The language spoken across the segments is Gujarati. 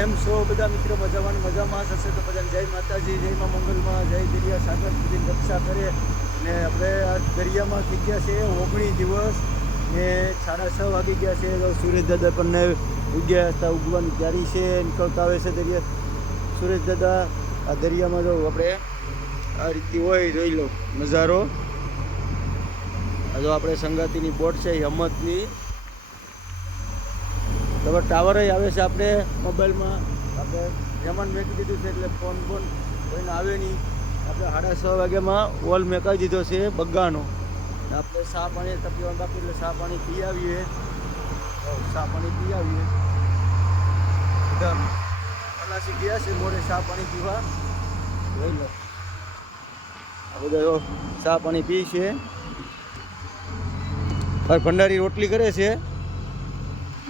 કેમ છો બધા મિત્રો? મજામાં હશે તો બધાને જય માતાજી, જય માં મંગલમાં, જય દરિયા સાગર સુધી રક્ષા કરે. ને આપણે આ દરિયામાં થઈ ગયા છે 19 દિવસ ને 6:30 વાગી ગયા છે. સુરેશ દાદા પણ ઉગ્યા હતા, ઉગવાની તૈયારી છે, નીકળતા આવે છે દરિયા. સુરેશ દાદા આ દરિયામાં જો આપણે આ રીતે હોય, જોઈ લો નજારો. આ જો આપણે સંગાતીની બોટ છે હિંમતની. તો ટાવર આવે છે આપણે મોબાઈલમાં. આપણે જમાન મેકી દીધું છે એટલે ફોન કોઈને આવે નહીં. આપણે 6:30 વાગ્યામાં ઓલ મેકાવી દીધો છે બગ્ગાનો. આપણે ચા પાણી પીવાનું બાકી એટલે ચા પાણી પી આવીએ. બધા પલાસી ગયા છે મોડે ચા પાણી પીવા. જોઈ લો આ બધા ચા પાણી પી છે. ભંડારી રોટલી કરે છે.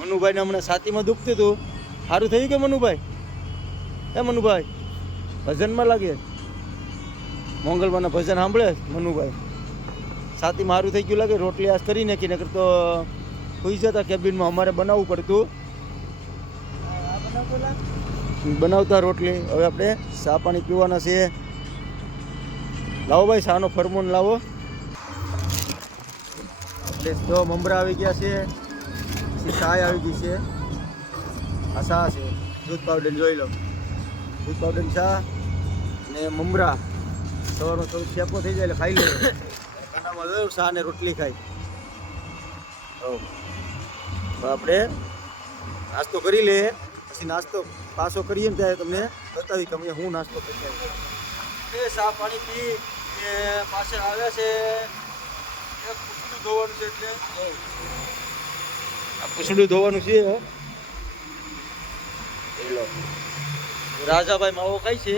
મનુભાઈને હમણાં છાતીમાં દુખતું હતું, સારું થયું કે મનુભાઈ? મનુભાઈ ભજનમાં લાગે, મંગળવારના ભજન સાંભળે મનુભાઈ. છાતીમાં સારું થઈ ગયું લાગે. રોટલી આજ કરી નાખી, નકર તો સુઈ જતા કેબિનમાં. અમારે બનાવવું પડતું, બનાવતા રોટલી. હવે આપણે ચા પાણી પીવાના છે. લાવો ભાઈ ચાનો ફરમોન લાવો. એટલે તો મમરા આવી ગયા છે, ચાય આવી ગઈ છે. આ ચા છે, દૂધ પાવડર જોઈ લો. દૂધ પાવડર ચા ને મમરા. સવારમાં થોડું ચેપો થઈ જાય એટલે ખાઈ લે. ખાનામાં જોયું ચા ને રોટલી ખાઈ. આપણે નાસ્તો કરી લે, પછી નાસ્તો પાછો કરીએ ને ત્યારે તમને બતાવી કે અમે હું નાસ્તો કરી. ચા પાણી પી ને પાછળ આવ્યા છે. એક પૂછડું ધોવાનું છે એટલે આ પૂછડું ધોવાનું છે. રાજાભાઈ માવો ખાય છે.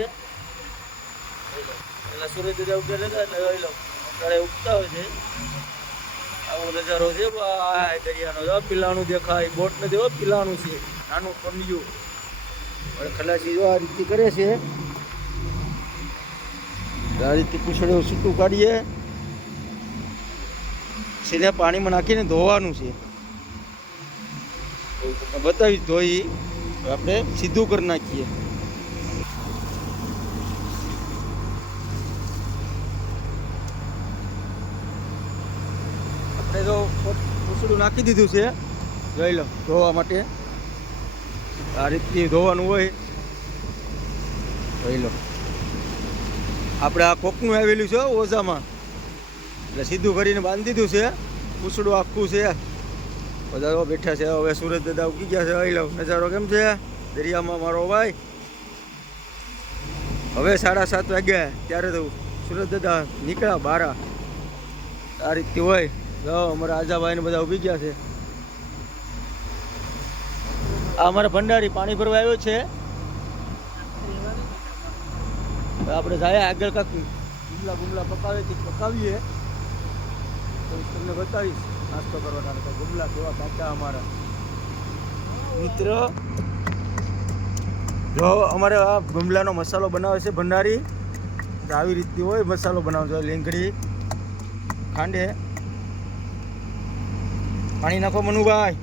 એટલે સુરત દાદા ઉગતા લેતા એટલે જોઈ લો અત્યારે ઉગતા હોય છે. આવો નજારો છે ભાઈ દરિયાનો. પીલાણું દેખાય, બોટ નથી હો, પીલાણું છે, નાનું પંડિયું. હવે ખલાસી જો આ રીતે કરે છે. આ રીતે પૂછડું છૂટું કાઢીએ, સીને પાણીમાં નાખીને ધોવાનું છે. બતાવી ધોઈ આપણે સીધું કરી નાખીએ. આપણે તો પૂછડું નાખી દીધું છે, જોઈ લો ધોવા માટે. આ રીતથી ધોવાનું હોય, જોઈ લો. આપણે આ કોકનું આવેલું છે ઓઝામાં, એટલે સીધું કરીને બાંધી દીધું છે. પૂછડું આખું છે. બધા બેઠા છે. હવે સુરત દાદા ઉગી ગયા છે. જોઈ લો નજારો કેમ છે દરિયામાં મારો ભાઈ. હવે 7:30 વાગ્યા ત્યારે તો સુરત દાદા નીકળ્યા બહાર. આ રીતે હોય. અમારા આજાભાઈ ને બધા ઉભી ગયા છે. આ અમારા ભંડારી પાણી ભરવા આવ્યો છે. આપણે જાય આગળ કાંક ગુમલા પકાવીએ તો તમને બતાવીશ. નાસ્તો કરવાના ગુમલા કેવા કાચા અમારા મિત્ર. જો અમારે આ ગુમલાનો મસાલો બનાવે છે ભંડારી. આવી રીતની હોય મસાલો બનાવજો. લીંગડી, ખાંડે. પાણી નાખો મનુભાઈ.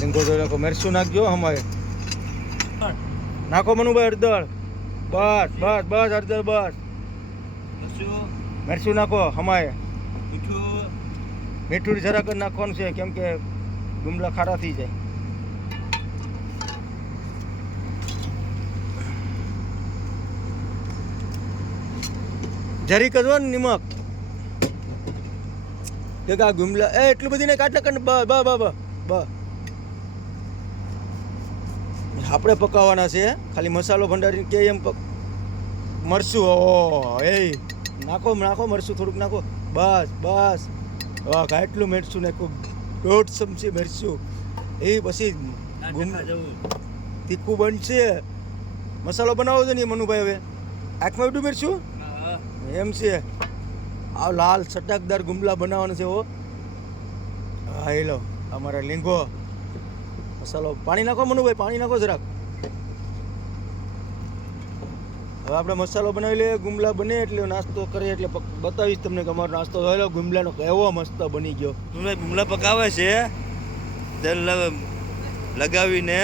લીંગો જોઈ નાખો. મરચું નાખજો અમારે. નાખો મનુભાઈ હળદર. બસ હળદર બસ. મરચું નાખો હમાય. મીઠું જરાક જ નાખવાનું છે, કેમ કે ગુમલા ખારા થઈ જાય. જરીક જ હોય ને નિમક. કે આ ગુમલા એટલું બધી નહીં કાટલા કાઢ. આપણે પકાવવાના છે. ખાલી મસાલો ભંડારી કે એમ મરચું. નાખો મરચું થોડુંક નાખો. બસ વાહ એટલું મરચું નાખું. 1.5 ચમચી મરચું. એ પછી તીખું બનશે. મસાલો બનાવો છો ને મનુભાઈ. હવે આંખમાં ઉડું મરચું એમ છે. આ લાલ ચટાકદાર ગુમલા બનાવવાના છે. હા એ લો અમારા લીંગો મસાલો. પાણી નાખો મનુભાઈ, પાણી નાખો જરાક. હવે આપણે મસાલો બનાવી લઈએ. ગુમલા બને એટલે નાસ્તો કરીએ એટલે બતાવીશ તમને કે અમારો નાસ્તો થયેલો. ગુમલાનો કેવો મસ્ત બની ગયો. ગુમલા પકાવે છે તેલ લગાવીને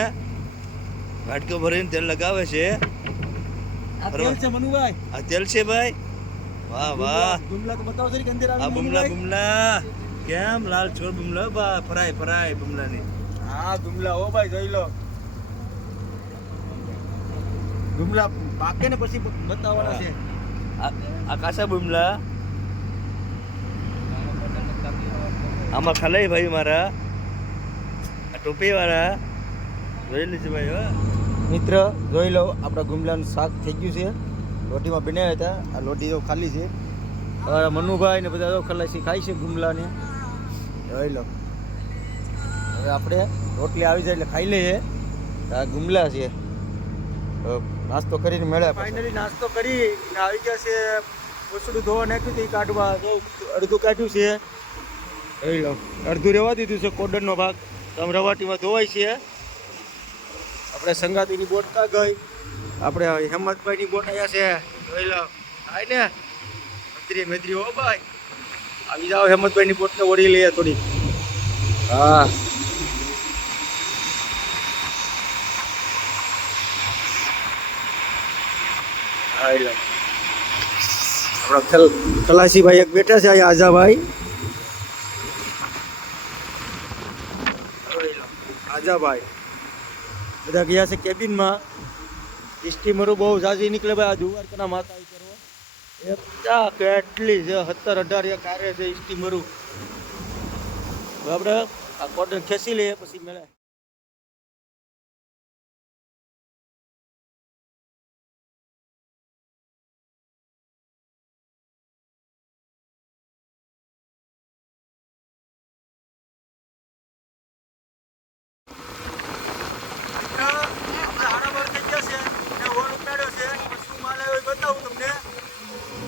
વાટકો ભરીને તેલ લગાવે છે. આ તેલ છે મનુભાઈ, આ તેલ છે ભાઈ. વાહ વાહ, ગુમલા તો બતાવો જરી અંદર આ ગુમલા કેમ લાલ છોડ ગુમલા બા ફરાય ગુમલાની. હા ગુમલા ઓ ભાઈ જોઈ લો. ગુમલા પાકે ને પછી બતાવવાના છે. આ કાચા ગુમલા આમાં ખાલાઈ ભાઈ મારા આ ટોપી વાળા જોઈ લીધું ભાઈ. હો મિત્ર જોઈ લો, આપણા ગુમલાનું શાક થઈ ગયું છે. લોટીમાં બનાવ્યા હતા. આ લોટી તો ખાલી છે. મનુભાઈ ને બધા ખલાસી ખાય છે ગુમલાને. જોઈ લો. હવે આપણે રોટલી આવી જાય એટલે ખાઈ લઈએ. આ ગુમલા છે. નાસ્તો કરીને મળ્યા. ફાઇનલી નાસ્તો કરી આવી ગયા છે. ઓછડું ધોવા નાખ્યું હતું કાઢવા, અડધું કાઢ્યું છે. જોઈ લો, અડધું રહેવા દીધું છે. કોડરનો ભાગ આમ રવાટીમાં ધોવાય છે. આપણે સંગાતીની બોટ કા ગઈ, આપણે હેમંતભાઈની બોટ આવ્યા છે. જોઈ લો આય ને મેત્રી હો ભાઈ, આવી જાઓ હેમંતભાઈની બોટને ઓળી લઈએ થોડી. હા આપણા ખલાસીભાઈ એક બેઠા છે અહીંયા, આજાભાઈ. આજાભાઈ બધા ગયા છે કેબિનમાં. સ્ટીમરો બહુ ઝાઝી નીકળે ભાઈ. આ દ્વારકાના માતા કરવા કેટલી છે, 17-18 કારે છે સ્ટીમરું. આપણે આ કોટન ખેંચી લઈએ પછી મળે.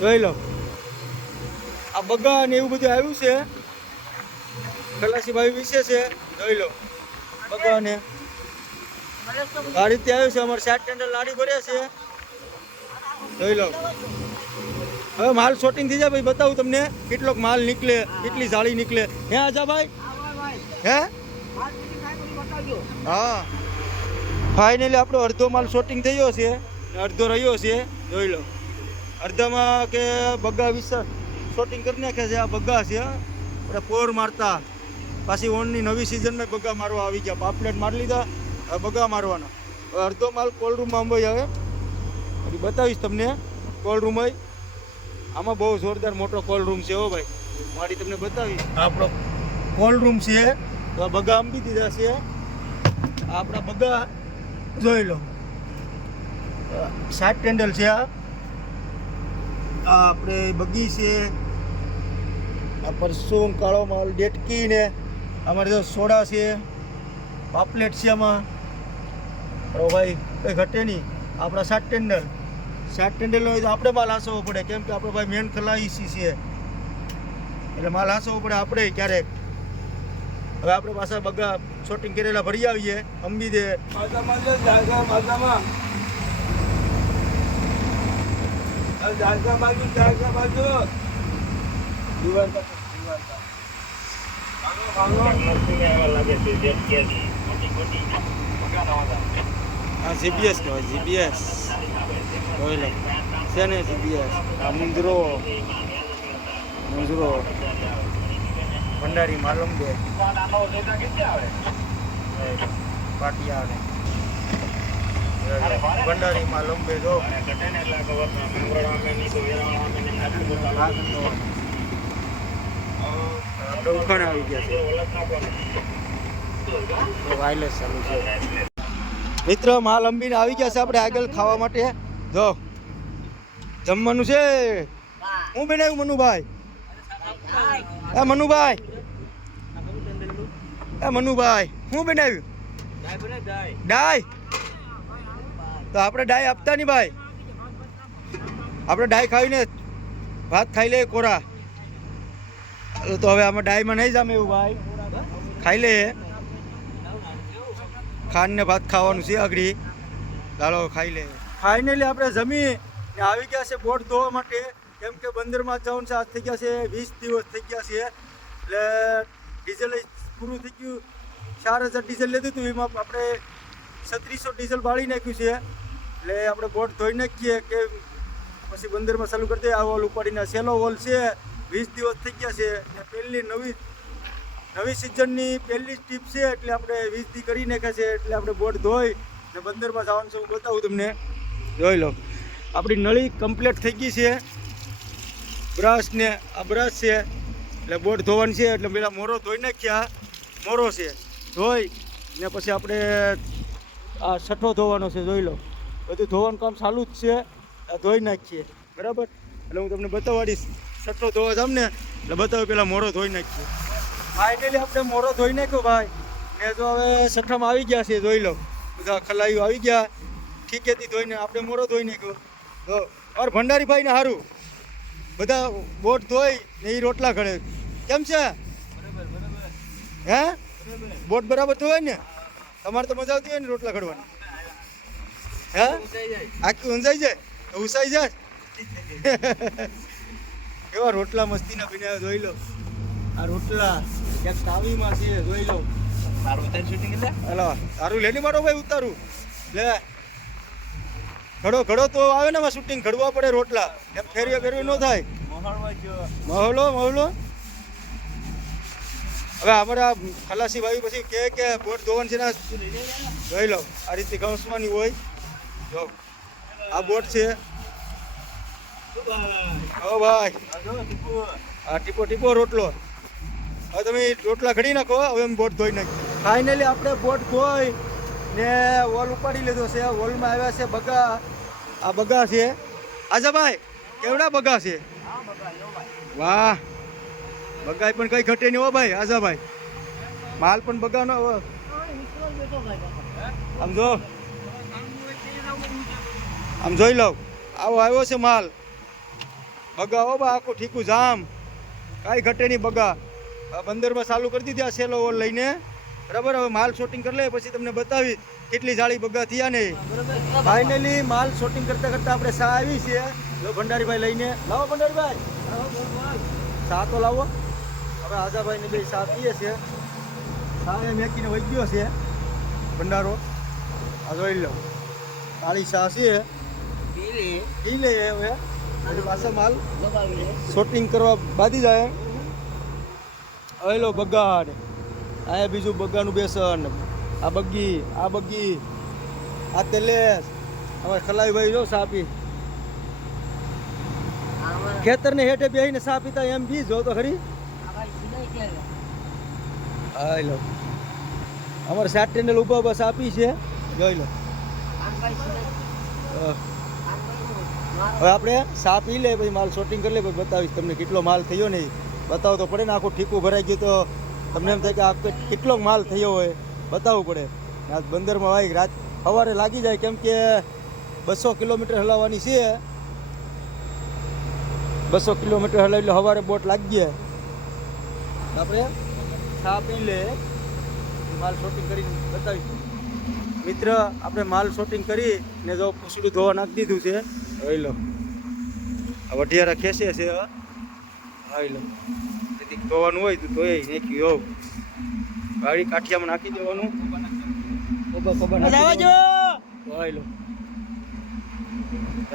જોઈ લો, આ બગા ને એવું બધું આવ્યું છે. ખલાસીભાઈ વિશે છે. જોઈ લો બગા ને આ રીતે આવ્યું છે. અમારે 7 ટેન્ડર લાડી ભરે છે. જોઈ લો. હવે માલ શોટિંગ થઈ જાય ભાઈ, બતાવું તમને કેટલોક માલ નીકળે, કેટલી જાળી નીકળે. હે આજાભાઈ? હે હા, ફાઇનલી આપણો અડધો માલ શોટિંગ થયો છે, અડધો રહ્યો છે. જોઈ લો, અડધામાં કે બગા વિશે શોટિંગ કરી નાખે છે. આ બગા છે આપણે પોર મારતા. પાછી ઓનની નવી સિઝનમાં બગા મારવા આવી ગયા. પાપલેટ મારી લીધા, બગા મારવાના. અડધો માલ કોલ્ડ રૂમમાં અંબાઈ આવે. પછી બતાવીશ તમને કોલ્ડ રૂમ. આમાં બહુ જોરદાર મોટો કોલ્ડ રૂમ છે. હો ભાઈ, મારી તમને બતાવીશ. આપણો કોલ્ડ રૂમ છે. તો આ બગા અંબી દીધા છે. આપણા બગા જોઈ લો, 7 ટેન્ડલ છે. આ આપણે બગી છે. આ પરસું કાળો માલ ડેટકી ને અમારે તો સોડા છે, પાપલેટ છે. આમાં ભાઈ કંઈ ઘટે નહીં. આપણા 7 ટેન્ડલ હોય તો આપણે માલ હાંસવો પડે, કેમ કે આપણો ભાઈ મેન ખલાસી છે એટલે માલ હાંસવો પડે આપણે ક્યારેક. હવે આપણે પાછા બગા શોટિંગ કરેલા ભરી આવીએ. અંબી દે જીપીએસ કહેવાય. જીપીએસ જોઈ લો છે ને જીપીએસ. આ મુંદરો ભંડારી માલમ દે પાટિયા ને ભંડારી માલમ બે જો ઉખાણ આવી ગયા છે. વાયરલેસ ચાલુ છે. મિત્ર માલ અંબીને આવી ગયા છે આપણે આગળ ખાવા માટે. જો જમવાનું છે. હું બનાવ્યું મનુભાઈ? એ મનુભાઈ, હું બનાવ્યું? ડાય. તો આપણે ડાય આપતા નહીં ભાઈ. આપણે ડાય ખાઈને ભાત ખાઈ લે કોરા. તો હવે આમાં ડાયમાં નહીં જામે એવું ભાઈ. ખાઈ લે. ખાંડ ને ભાત ખાવાનું છે આગળ. ચાલો ખાઈ લે. ફાઇનલી આપણે જમી ને આવી ગયા છે બોટ ધોવા માટે, કેમ કે બંદરમાં જવાનું છે. આજ થઈ ગયા છે 20 દિવસ થઈ ગયા છે, એટલે ડીઝલ પૂરું થઈ ગયું. 4000 ડીઝલ લીધું હતું, એમાં આપણે 3600 ડીઝલ બાળી નાખ્યું છે. એટલે આપણે બોટ ધોઈ નાખીએ કે પછી બંદરમાં ચાલુ કરી દઈએ. આ વોલ ઉપાડીને સેલો વોલ છે, 20 દિવસ થઈ ગયા છે ને પહેલી નવી સિઝનની પહેલી સ્ટીપ છે, એટલે આપણે 20 દી કરી નાખ્યા છે. એટલે આપણે બોટ ધોઈ ને બંદરમાં જવાનું છે. હું બતાવું તમને, જોઈ લો. આપણી નળી કમ્પ્લીટ થઈ ગઈ છે. બ્રશ ને આ બ્રશ છે, એટલે બોટ ધોવાની છે. એટલે પેલા મોરો ધોઈ નાખ્યા, મોરો છે ધોઈ ને પછી આપણે આ છઠ્ઠો ધોવાનો છે. જોઈ લો, બધું ધોવાનું કામ ચાલુ જ છે. આ ધોઈ નાખીએ, બરાબર. એટલે હું તમને બતાવવાડીશ. છઠ્ઠો ધોવા જામ ને એટલે બતાવું, પેલા મોરો ધોઈ નાખીએ. ફાઇનલી આપણે મોરો ધોઈ નાખ્યો ભાઈ ને. જો હવે છઠ્ઠામાં આવી ગયા છે, જોઈ લો. બધા ખલાઈઓ આવી ગયા, ઠીકેથી ધોઈને આપણે મોરો ધોઈ નાખ્યો. તો ઓર ભંડારી ભાઈ ને સારું, બધા બોટ ધોઈ ને એ રોટલા ઘડે. કેમ છે? હે બોટ બરાબર ધોવાય ને? તમારે તો મજા આવતી હોય ને રોટલા ઘડવાની? હે આખી ઊંઝાઈ જાય, ઉસાઈ જાય. કેવા રોટલા મસ્તીના બનાવ્યા, જોઈ લો. આ રોટલા ક્યાંક તાવીમાં છે, જોઈ લો. તારું લેની મારો ભાઈ ઉતારું લે. ઘડો તો આવે ને શૂટિંગ ઘડવા પડે રોટલા, એમ ફેરવી ન થાય. મહોલો હવે અમારા ખલાસી ભાઈ પછી કે બોટ ધોવાનું છે ને, જોઈ લો. આ રીતે ઘઉંસમાંની હોય. જો આ બોટ છે. હો ભાઈ, આ ટીપો રોટલો. હવે તમે રોટલા ઘડી નાખો, હવે અમે બોટ ધોઈ નાખીએ. ફાઇનલી આપણે બોટ ધોઈ ને વોલ ઉપાડી લીધો છે. વોલમાં આવ્યા છે બગા. આ બગા છે. આજાભાઈ કેવડા બગા છે? વાહ, બગાઈ પણ કઈ ઘટે નહીં હો ભાઈ. આજાભાઈ માલ પણ બગાનો. આમ જો, આમ જોઈ લઉં. આવો આવ્યો છે માલ બગા. હો બા, આખું ઠીકું જામ, કાંઈ ઘટે નહીં બગા. બંદરમાં ચાલુ કરી દીધી આ સેલો વોલ લઈને, બરાબર. હવે માલ શોટિંગ કરી લે, પછી તમને બતાવી કેટલી જાળી બગા થયા ને. ફાઇનલી માલ શોટિંગ કરતા આપણે સા આવી છે. લો ભંડારીભાઈ લઈને લાવો. ભંડારીભાઈ સા તો લાવો. હવે આજાભાઈને બે સા પીએ છે. સા એ મેકીને વહી ગયો છે ભંડારો. આ જોઈ લો, કાળી સા છે, પી લે. હવે પાછો માલ શોટિંગ કરવા બાંધી જાય. હવે લો બગા ને આ બીજું બગાનું બેસન. આ બગી, આ તેલેસ. હવે ખલાઈભાઈ જો સાપી ખેતરને હેઠે બેસીને સા પીતા એમ બી જો તો ખરી. હા લો, અમારે 7 ટેન્ડલ ઉભા બસ આપી છે, જોઈ લો. હવે આપણે સા પી લે, પછી માલ શોટિંગ કરી લે, પછી બતાવીશ તમને કેટલો માલ થયો ને. બતાવો તો પડે ને. આખું ઠીકું ભરાઈ ગયું તો તમને એમ થાય કે આ કેટલો માલ થયો હોય, બતાવવું પડે. આજ બંદરમાં ભાઈ રાત સવારે લાગી જાય, કેમ કે 200 કિલોમીટર હલાવવાની છે. 200 કિલોમીટર હલાવી એટલે સવારે બોટ લાગી જાય. આપણે ચા પી લે, માલ શોટિંગ કરીને બતાવીશું. મિત્ર, આપણે માલ શોટિંગ કરી ને જો પૂછડું ધોવા નાખી દીધું છે. જોઈ લો, આ વઢિયારા ખેંચે છે. જોઈ લો, તેથી ધોવાનું હોય તો ધોઈ નાખ્યું. ગાડી કાઠિયામાં નાખી દેવાનું. જોઈ લો,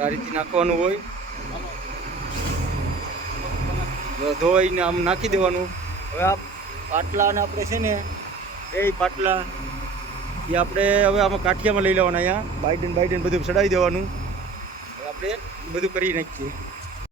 આ રીતે નાખવાનું હોય. ધોઈને આમ નાખી દેવાનું. હવે આ પાટલાને આપણે છે ને, એ પાટલા એ આપણે હવે આમાં કાઠિયામાં લઈ લેવાના. અહીંયા બાઇડન બધું ચડાવી દેવાનું. હવે આપણે બધું કરી નાખીએ.